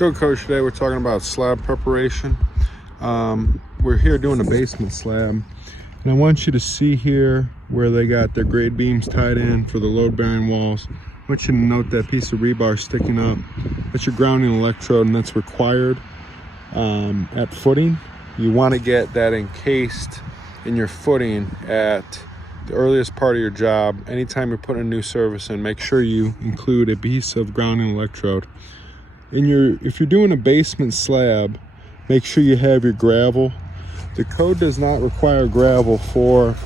Go Coach. Today we're talking about slab preparation. We're here doing a basement slab, and I want you to see here where they got their grade beams tied in for the load bearing walls. I want you to note that piece of rebar sticking up. That's your grounding electrode, and that's required at footing. You want to get that encased in your footing at the earliest part of your job. Anytime you're putting a new service in, make sure you include a piece of grounding electrode. If you're doing a basement slab, make sure you have your gravel. The code does not require gravel for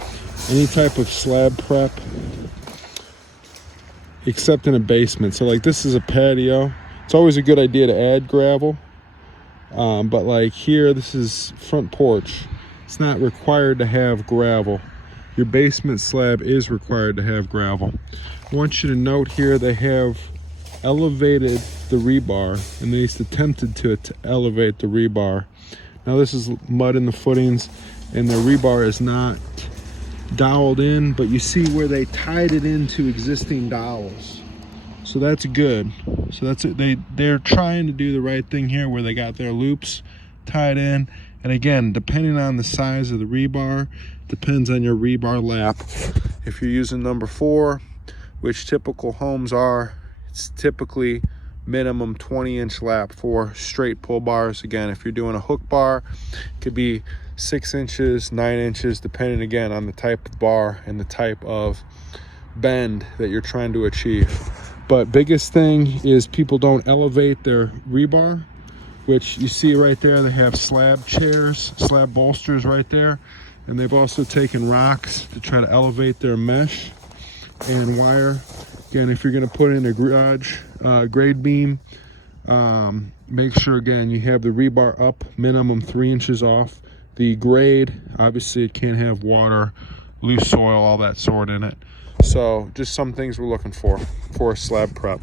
any type of slab prep except in a basement. So like this is a patio. It's always a good idea to add gravel. But like here, this is front porch. It's not required to have gravel. Your basement slab is required to have gravel. I want you to note here they have elevated the rebar, and they attempted to elevate the rebar. Now this is mud in the footings, and the rebar is not doweled in, but you see where they tied it into existing dowels. So that's good. So that's it. They're trying to do the right thing here, where they got their loops tied in. And again, depending on the size of the rebar, depends on your rebar lap. If you're using number 4, which typical homes are, it's typically minimum 20-inch lap for straight pull bars. Again, if you're doing a hook bar, it could be 6 inches, 9 inches, depending again on the type of bar and the type of bend that you're trying to achieve. But biggest thing is people don't elevate their rebar, which you see right there. They have slab chairs, slab bolsters right there, and they've also taken rocks to try to elevate their mesh and wire. Again, if you're going to put in a garage grade beam, make sure again you have the rebar up minimum 3 inches off the grade. Obviously it can't have water, loose soil, all that sort in it. So just some things we're looking for a slab prep.